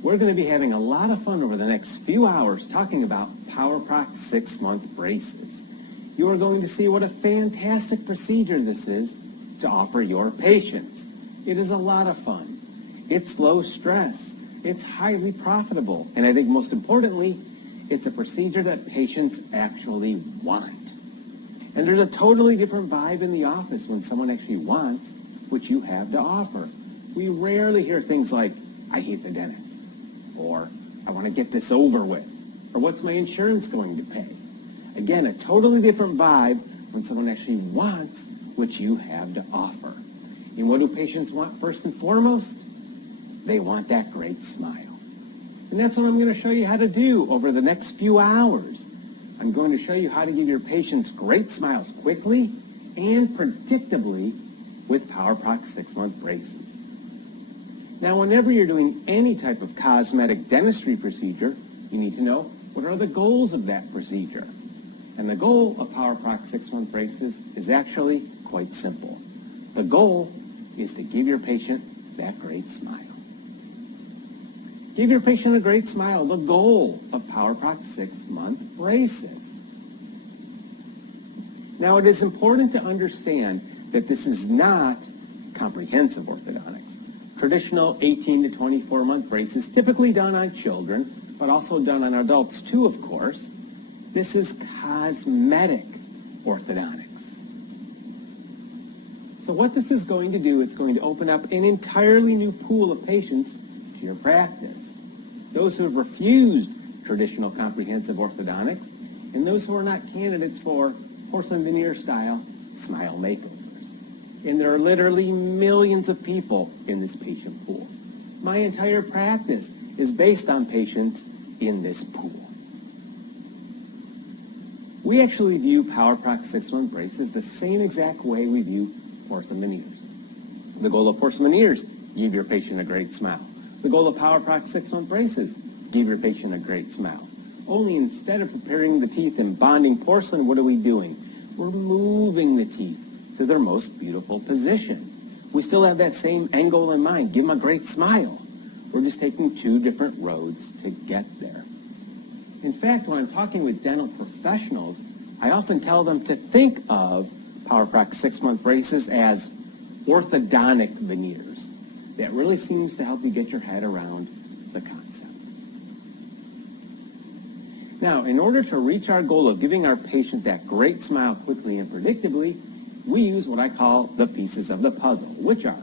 We're going to be having a lot of fun over the next few hours talking about Powerprox 6-month braces. You are going to see what a fantastic procedure this is to offer your patients. It is a lot of fun. It's low stress. It's highly profitable. And I think most importantly, it's a procedure that patients actually want. And there's a totally different vibe in the office when someone actually wants what you have to offer. We rarely hear things like, I hate the dentist, or I want to get this over with, or what's my insurance going to pay? Again, a totally different vibe when someone actually wants what you have to offer. And what do patients want first and foremost? They want that great smile. And that's what I'm going to show you how to do over the next few hours. I'm going to show you how to give your patients great smiles quickly and predictably with Powerprox 6-month braces. Now, whenever you're doing any type of cosmetic dentistry procedure, you need to know what are the goals of that procedure. And the goal of Powerprox 6-month braces is actually quite simple. The goal is to give your patient that great smile. Give your patient a great smile, the goal of Powerprox 6-month braces. Now, it is important to understand that this is not comprehensive orthodontics. Traditional 18 to 24-month braces, typically done on children, but also done on adults too, of course. This is cosmetic orthodontics. So what this is going to do, it's going to open up an entirely new pool of patients to your practice. Those who have refused traditional comprehensive orthodontics, and those who are not candidates for porcelain veneer style smile makeovers. And there are literally millions of people in this patient pool. My entire practice is based on patients in this pool. We actually view Powerprox 6-month braces the same exact way we view porcelain veneers. The goal of porcelain veneers, give your patient a great smile. The goal of Powerprox 6-month braces, give your patient a great smile. Only instead of preparing the teeth and bonding porcelain, what are we doing? We're moving the teeth to their most beautiful position. We still have that same end goal in mind, give them a great smile. We're just taking two different roads to get there. In fact, when I'm talking with dental professionals, I often tell them to think of Powerprox 6-month braces as orthodontic veneers. That really seems to help you get your head around the concept. Now, in order to reach our goal of giving our patient that great smile quickly and predictably, we use what I call the pieces of the puzzle, which are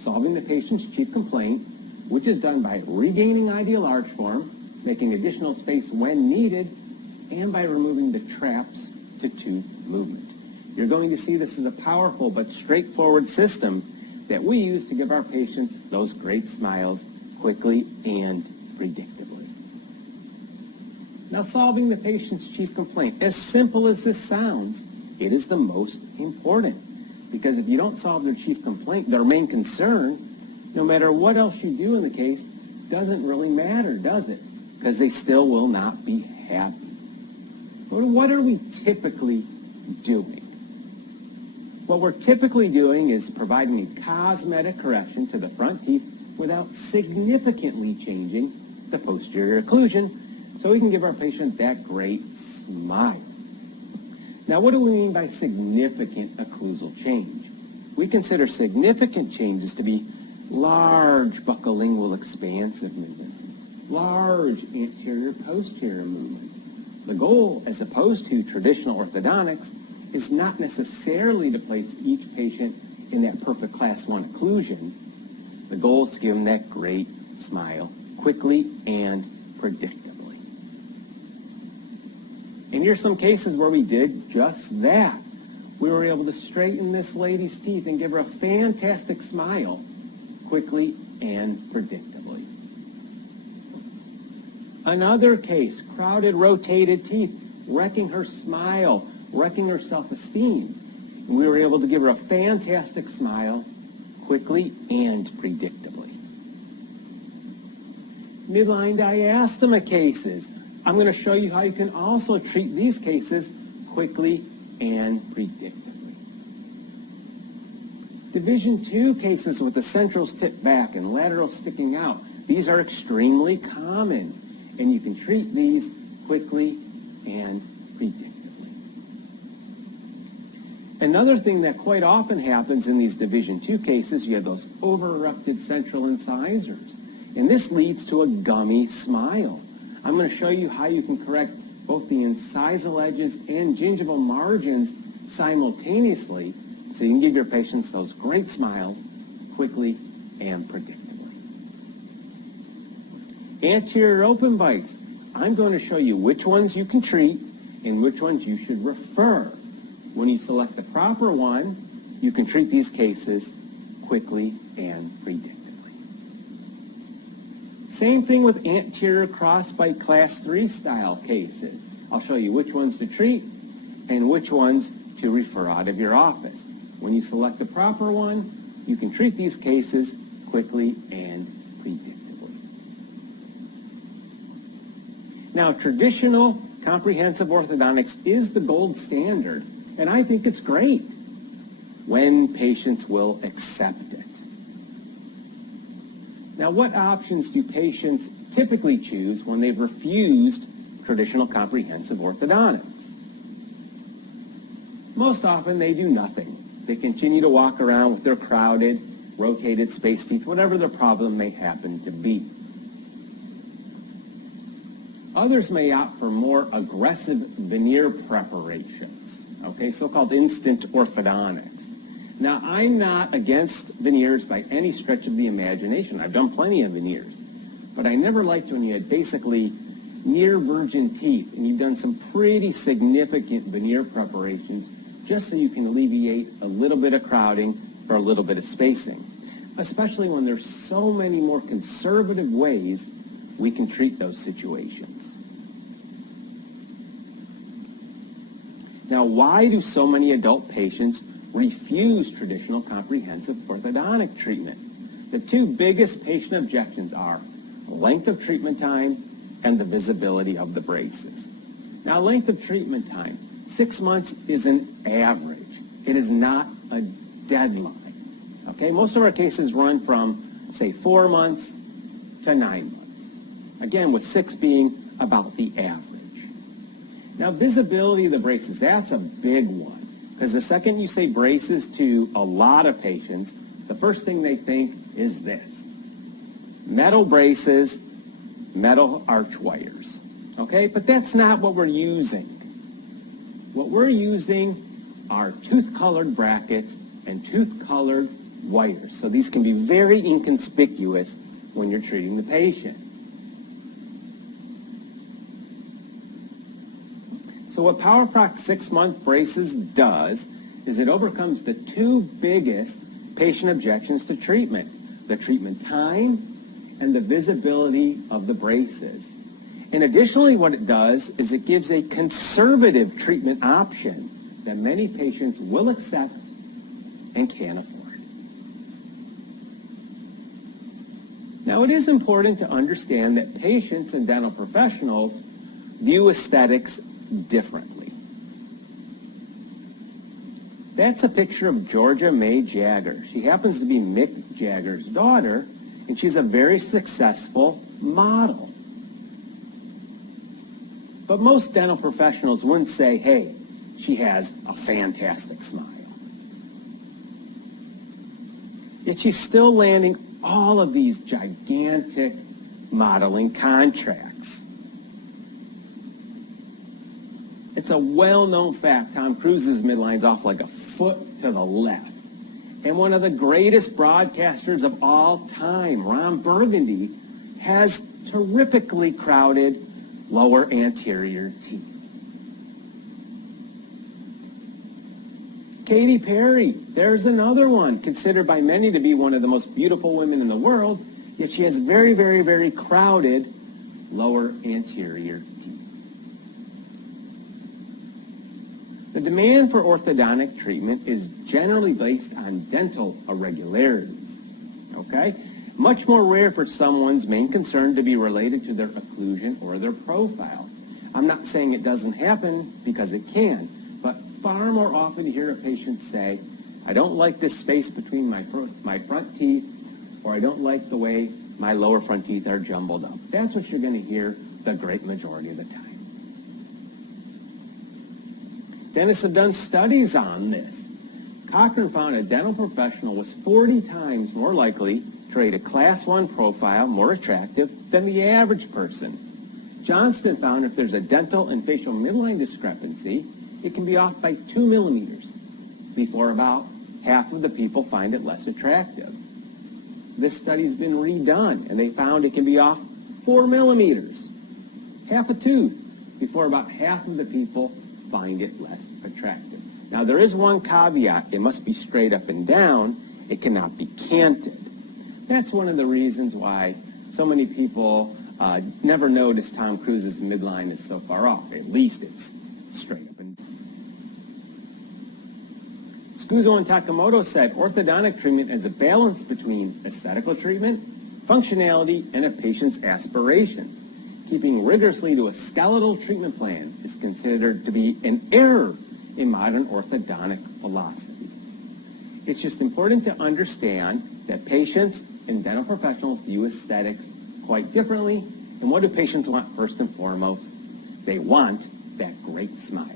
solving the patient's chief complaint, which is done by regaining ideal arch form, making additional space when needed, and by removing the traps to tooth movement. You're going to see this is a powerful but straightforward system that we use to give our patients those great smiles quickly and predictably. Now, solving the patient's chief complaint, as simple as this sounds, it is the most important. Because if you don't solve their chief complaint, their main concern, no matter what else you do in the case, doesn't really matter, does it? Because they still will not be happy. But what are we typically doing? What we're typically doing is providing a cosmetic correction to the front teeth without significantly changing the posterior occlusion, so we can give our patient that great smile. Now, what do we mean by significant occlusal change? We consider significant changes to be large buccolingual expansive movements, large anterior-posterior movements. The goal, as opposed to traditional orthodontics, is not necessarily to place each patient in that perfect class 1 occlusion. The goal is to give them that great smile quickly and predictably. And here's some cases where we did just that. We were able to straighten this lady's teeth and give her a fantastic smile quickly and predictably. Another case, crowded, rotated teeth, wrecking her smile, wrecking her self-esteem. And we were able to give her a fantastic smile quickly and predictably. Midline diastema cases. I'm going to show you how you can also treat these cases quickly and predictably. Division 2 cases with the centrals tipped back and laterals sticking out. These are extremely common, and you can treat these quickly and predictably. Another thing that quite often happens in these Division II cases, you have those over-erupted central incisors, and this leads to a gummy smile. I'm going to show you how you can correct both the incisal edges and gingival margins simultaneously so you can give your patients those great smiles quickly and predictably. Anterior open bites. I'm going to show you which ones you can treat and which ones you should refer. When you select the proper one, you can treat these cases quickly and predictably. Same thing with anterior crossbite class 3 style cases. I'll show you which ones to treat and which ones to refer out of your office. When you select the proper one, you can treat these cases quickly and predictably. Now, traditional comprehensive orthodontics is the gold standard, and I think it's great when patients will accept it. Now, what options do patients typically choose when they've refused traditional comprehensive orthodontics? Most often they do nothing. They continue to walk around with their crowded, rotated space teeth, whatever the problem may happen to be. Others may opt for more aggressive veneer preparations, okay, so-called instant orthodontics. Now, I'm not against veneers by any stretch of the imagination. I've done plenty of veneers, but I never liked when you had basically near virgin teeth and you've done some pretty significant veneer preparations just so you can alleviate a little bit of crowding or a little bit of spacing, especially when there's so many more conservative ways we can treat those situations. Now, why do so many adult patients refuse traditional comprehensive orthodontic treatment? The two biggest patient objections are length of treatment time and the visibility of the braces. Now, length of treatment time, 6 months is an average. It is not a deadline. Okay, most of our cases run from, say, 4 months to 9 months. Again, with 6 being about the average. Now, visibility of the braces, that's a big one. Because the second you say braces to a lot of patients, the first thing they think is this: metal braces, metal arch wires. Okay, but that's not what we're using. What we're using are tooth-colored brackets and tooth-colored wires. So these can be very inconspicuous when you're treating the patient. So what Powerprox 6-month braces does is it overcomes the two biggest patient objections to treatment: the treatment time and the visibility of the braces. And additionally, what it does is it gives a conservative treatment option that many patients will accept and can afford. Now, it is important to understand that patients and dental professionals view aesthetics differently. That's a picture of Georgia May Jagger. She happens to be Mick Jagger's daughter, and she's a very successful model. But most dental professionals wouldn't say, hey, she has a fantastic smile. Yet she's still landing all of these gigantic modeling contracts. It's a well-known fact Tom Cruise's midline's off like a foot to the left. And one of the greatest broadcasters of all time, Ron Burgundy, has terrifically crowded lower anterior teeth. Katy Perry, there's another one, considered by many to be one of the most beautiful women in the world, yet she has very, very, very crowded lower anterior teeth. The demand for orthodontic treatment is generally based on dental irregularities, okay? Much more rare for someone's main concern to be related to their occlusion or their profile. I'm not saying it doesn't happen, because it can, but far more often you hear a patient say, I don't like this space between my front teeth, or I don't like the way my lower front teeth are jumbled up. That's what you're going to hear the great majority of the time. Dentists have done studies on this. Cochran found a dental professional was 40 times more likely to rate a Class 1 profile more attractive than the average person. Johnston found if there's a dental and facial midline discrepancy, it can be off by 2 millimeters before about half of the people find it less attractive. This study's been redone, and they found it can be off 4 millimeters, half a tooth, before about half of the people find it less attractive. Now, there is one caveat. It must be straight up and down. It cannot be canted. That's one of the reasons why so many people never notice Tom Cruise's midline is so far off. At least it's straight up and down. Scuzzo and Takamoto said orthodontic treatment is a balance between aesthetical treatment, functionality, and a patient's aspirations. Keeping rigorously to a skeletal treatment plan is considered to be an error in modern orthodontic philosophy. It's just important to understand that patients and dental professionals view aesthetics quite differently. And what do patients want first and foremost? They want that great smile.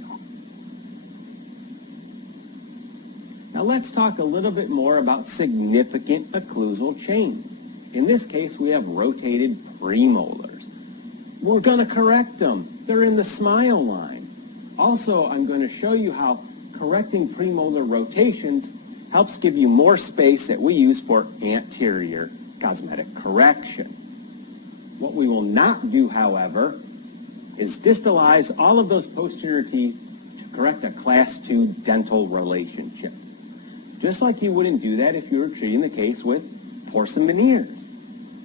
Now let's talk a little bit more about significant occlusal change. In this case, we have rotated premolars. We're going to correct them. They're in the smile line. Also, I'm going to show you how correcting premolar rotations helps give you more space that we use for anterior cosmetic correction. What we will not do, however, is distalize all of those posterior teeth to correct a Class 2 dental relationship. Just like you wouldn't do that if you were treating the case with porcelain veneers.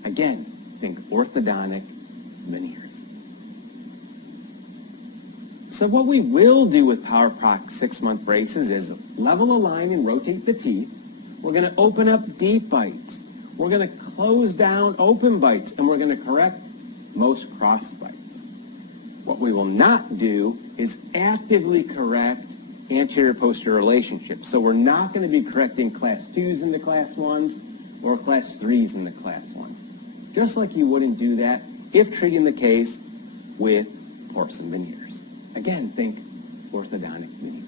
Again, think orthodontic veneers. So what we will do with Powerprox 6-month braces is level align and rotate the teeth. We're going to open up deep bites. We're going to close down open bites, and we're going to correct most cross bites. What we will not do is actively correct anterior-posterior relationships. So we're not going to be correcting Class 2s into Class 1s or Class 3s into Class 1s. Just like you wouldn't do that if treating the case with porcelain veneers. Again, think orthodontic veneers.